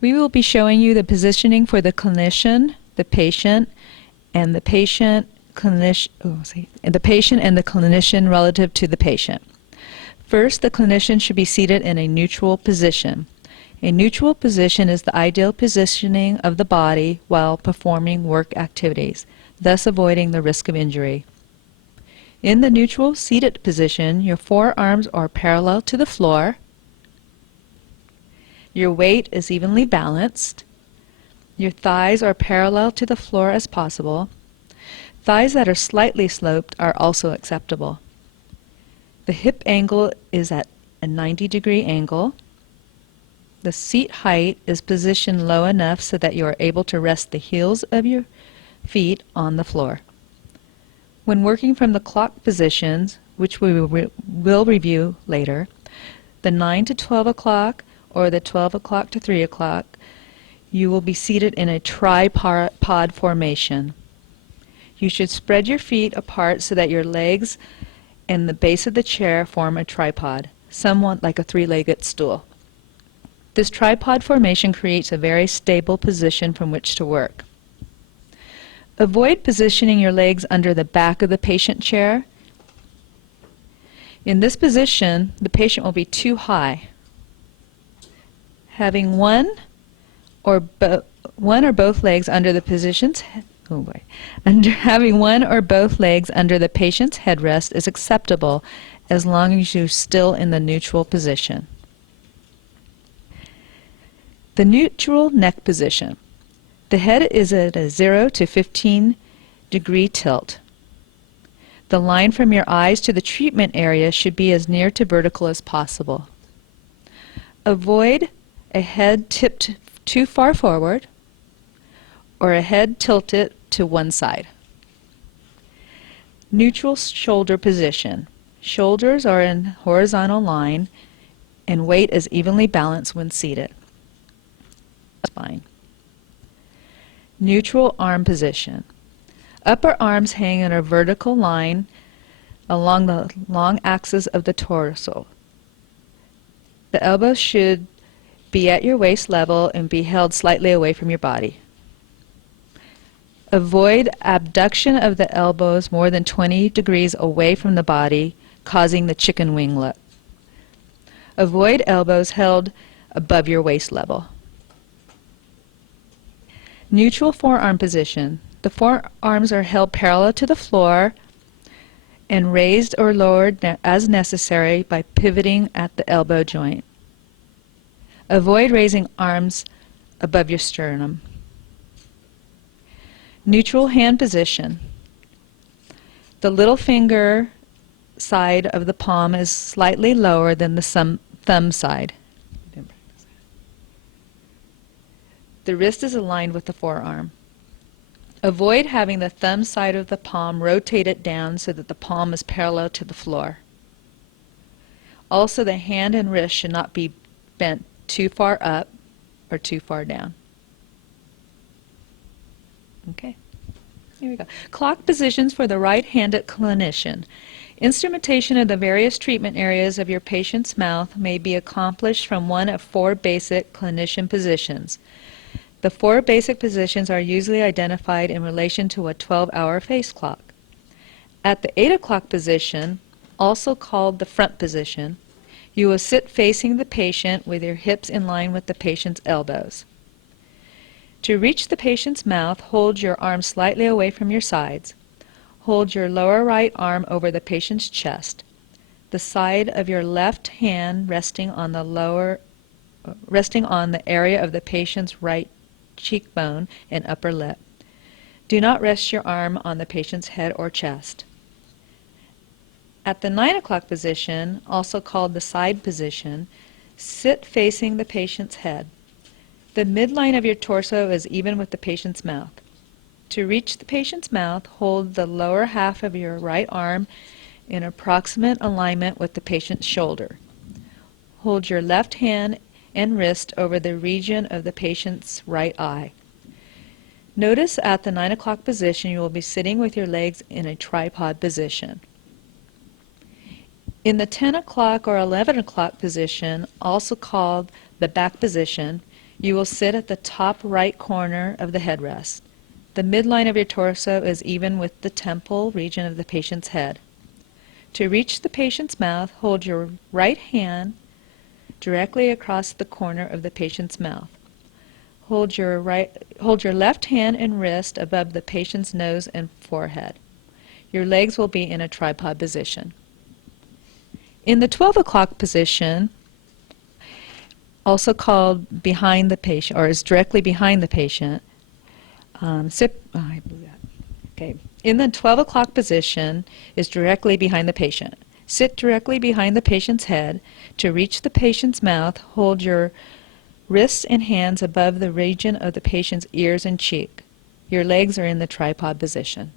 We will be showing you the positioning for the clinician, the patient, and the patient and the patient and the clinician relative to the patient. First, the clinician should be seated in a neutral position. A neutral position is the ideal positioning of the body while performing work activities, thus avoiding the risk of injury. In the neutral seated position, your forearms are parallel to the floor. Your weight is evenly balanced. Your thighs are parallel to the floor as possible. Thighs that are slightly sloped are also acceptable. The hip angle is at a 90-degree angle. The seat height is positioned low enough so that you are able to rest the heels of your feet on the floor. When working from the clock positions, which we will review later, the 9 to 12 o'clock or the 12 o'clock to 3 o'clock, you will be seated in a tripod formation. You should spread your feet apart so that your legs and the base of the chair form a tripod, somewhat like a three-legged stool. This tripod formation creates a very stable position from which to work. Avoid positioning your legs under the back of the patient chair. In this position, the patient will be too high. Having one or both legs under the position's having one or both legs under the patient's headrest is acceptable as long as you're still in the neutral position. The neutral neck position. The head is at a 0 to 15-degree tilt. The line from your eyes to the treatment area should be as near to vertical as possible. Avoid a head tipped too far forward or a head tilted to one side. Neutral shoulder position. Shoulders are in horizontal line and weight is evenly balanced when seated. Spine. Neutral arm position. Upper arms hang in a vertical line along the long axis of the torso. The elbows should be at your waist level and be held slightly away from your body. Avoid abduction of the elbows more than 20 degrees away from the body, causing the chicken wing look. Avoid elbows held above your waist level. Neutral forearm position. The forearms are held parallel to the floor and raised or lowered as necessary by pivoting at the elbow joint. Avoid raising arms above your sternum. Neutral hand position. The little finger side of the palm is slightly lower than the thumb side. The wrist is aligned with the forearm. Avoid having the thumb side of the palm rotated down so that the palm is parallel to the floor. Also, the hand and wrist should not be bent too far up or too far down. Okay, here we go. Clock positions for the right-handed clinician. Instrumentation of the various treatment areas of your patient's mouth may be accomplished from one of 4 basic clinician positions. The 4 basic positions are usually identified in relation to a 12-hour face clock. At the 8 o'clock position, also called the front position, you will sit facing the patient with your hips in line with the patient's elbows. To reach the patient's mouth, hold your arm slightly away from your sides. Hold your lower right arm over the patient's chest. The side of your left hand resting on the area of the patient's right cheekbone and upper lip. Do not rest your arm on the patient's head or chest. At the 9 o'clock position, also called the side position, sit facing the patient's head. The midline of your torso is even with the patient's mouth. To reach the patient's mouth, hold the lower half of your right arm in approximate alignment with the patient's shoulder. Hold your left hand and wrist over the region of the patient's right eye. Notice at the 9 o'clock position you will be sitting with your legs in a tripod position. In the 10 o'clock or 11 o'clock position, also called the back position, You will sit at the top right corner of the headrest. The midline of your torso is even with the temple region of the patient's head. To reach the patient's mouth, hold your right hand directly across the corner of the patient's mouth. Hold your left hand and wrist above the patient's nose and forehead. Your legs will be in a tripod position. In the 12 o'clock position, also called behind the patient, or is directly behind the patient, in the 12 o'clock position is directly behind the patient. Sit directly behind the patient's head. To reach the patient's mouth, hold your wrists and hands above the region of the patient's ears and cheek. Your legs are in the tripod position.